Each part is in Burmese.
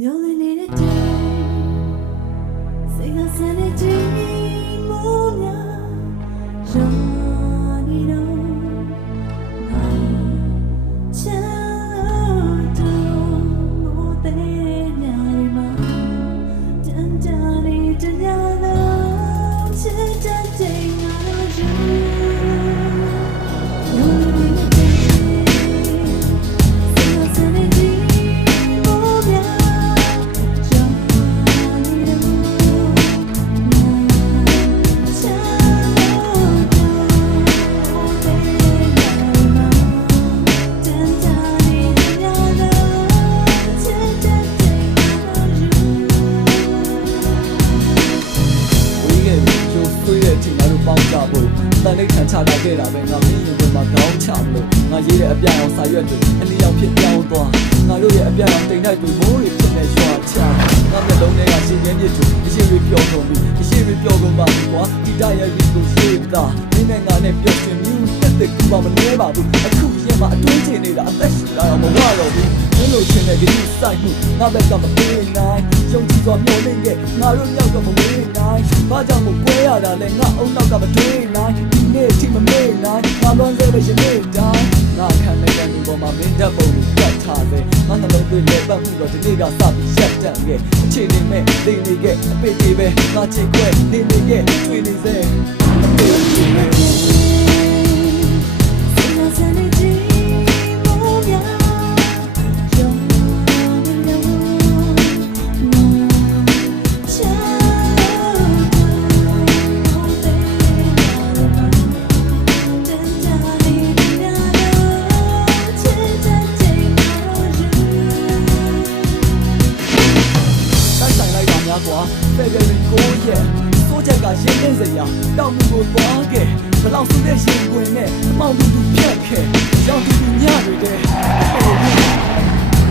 You're the needed day. Sing a sanity, Monia. Johnny, no. Tận đây thằng cha đã kể là về ngắm nhìn người mà cáo chạm được ngài gì để bia ông sai được anh đi ôngဖြစ်nhau tòa ngài đôi để bia ông tính này tụi bố thìဖြစ်này xóa chạm ngắm nhận đông này là xin nhắn gì chủ cái gì review của mình cái gì review của bạn quá thì đại ấy bị tụi gì ta nên ngày ngài này biểu hiện như tất cả cùng vào mình nghe bảo tụi anh không gì mà đôi gì này là tất cả là một hoa rồi những lời chuyện này cái gì sai mù ngài bên cạnh một bên này trong chỉ có nhau lên ghệ ngài luôn nhau cả một bên này ba trăm một quê à đã lên ngã ông nào cả một bên nàyနေ့ဒီမမေ့နိုင်ငါလွန်စေပဲရှင်နေ့တိုင်းငါခံနေတဲ့လူပေါ်မှာမင်းတပ်ပုံကိုကတ်ထားတယ်ငါနှလုံးသွင်းလက်ပတ်မှုတော့ဒီနေ့ကစပြီးရက်တန်ခဲ့အခြေအနေမဲ့နေနေခဲ့အပေသေးပဲငါချစ်ခွဲနေနေခဲ့ကျွေးနေစေအပေသေးပဲFebruary 9 ရက်စိုးချက်ကရင်းနှင်းစရာတောင်မှုကိုသွားခဲ့ဘလောက်ဆိုတဲ့ရှင်ကွင်နဲ့အမောင်တူဖြတ်ခဲ့ရောင်တူညတွေတဲ့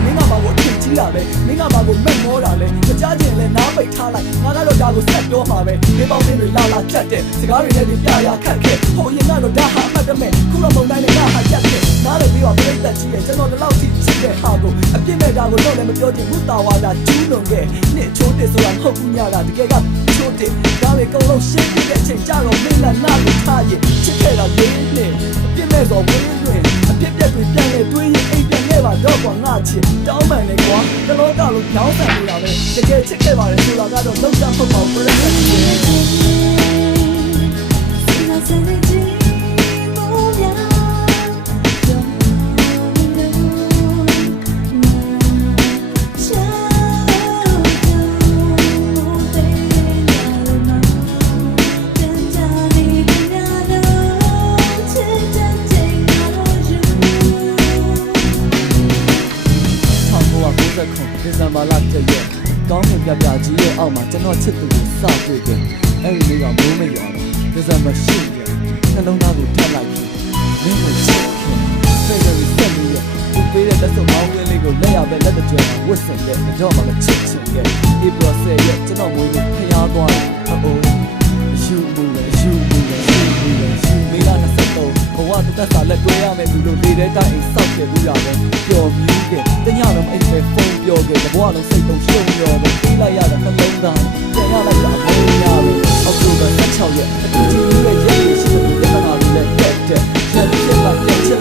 မင်းကဘာကိုအထင်ကြီးတာလဲမင်းကဘာကိုမဲ့မောတာလဲကြားကျင်လဲနားပိတ်ထားလိုက်ငါကတော့ဒါကိုဆက်ပြောမှာပဲဒီပေါင်းတွေလာကြက်တဲ့စကားတွေနဲ့ပြရခတ်ခဲ့ဟိုရင်ကတော့ဒါဟာအမှတ်တမဲ့ခုတော့မုံတိုင်းနဲ့ငါဟာချက်ခဲ့နားလည်းပြီးတော့ပြိတ္တကြီးရဲ့ကျွန်တော်ဒီလောက်ထိချစ်တဲ့ဟာကိုအပြစ်မဲ့တာကိုတော့လည်းမပြောချင်ဘူးတာဝါတာကျူးလွန်ခဲ့နှစ်ချိုးတစ်ဆိုတာမဟုတ်ဘူးညတာတကယ်ကချိုးတစ်ဒါတွေကုန်လုံးရှင်းပြတဲ့အချိန်ကြတော့မင်းနဲ့နားကိုထားရင်ချစ်ခဲ့တာလေးနဲ့အပြစ်မဲ့ဆိုဝင်းတွင်အပြစ်ပြက်တွေပြန်လဲတွေးရင်အိမ်ပြန်ခဲ့ပါတော့ကွာငါချစ်တောင်းပန်နေကွာတလောကလုံးကြောင်းဆန်နေတာပဲတကယ်ချစ်ခဲ့ပါတယ်ဆိုတာကတော့လုံးဝမဟုတ်ပါဘူးပြည့်တယ်ဒီဇင်ဘာလတည့်ရက်ကောင်းကင်ပြပြကြီးရဲ့အောက်မှာကျွန်တော်ချစ်သူကိုစတွေ့ခဲ့အဲ့ဒီနေ့ကမိုးမရွာတော့ဒီဇင်ဘာ10ရက်နှလုံးသားကိုထပ်လိုက်ပြီးမင်းကိုချစ်ခဲ့ February 7 ရက်သူပေးတဲ့လက်စုံမောင်းကလေးကိုလက်ရပဲလက်တကြွမှာဝတ်ဆင်ခဲ့တော့မှချစ်ချင်ခဲ့ April 10 ရက်ကျွန်တော်မွေးနေ့ဖျားသွားတယ်ဟုတ်ယူမှုပဲမေလာ23ဘဝတစ်သက်စာလက်တွဲရမယ်သူတို့နေတဲ့တိုင်းအိမ်ဆောက်ခဲ့ဘူးရပဲပျော်မြူးခဲ့တညလုံးအိမ်ပဲဖုန်းပြောခဲ့ဘဝလုံးစိတ်တုံရှုံရောပဲပြေးလိုက်ရတဲ့နှလုံးသားပြန်ရလိုက်တာအမေးရပဲအောက်တိုဘာ16ရက်အတူတူရဲ့ရက်ရှိတဲ့ပြဿနာတွေလည်းတက်ရက်ဖြစ်လာပြက်ချက်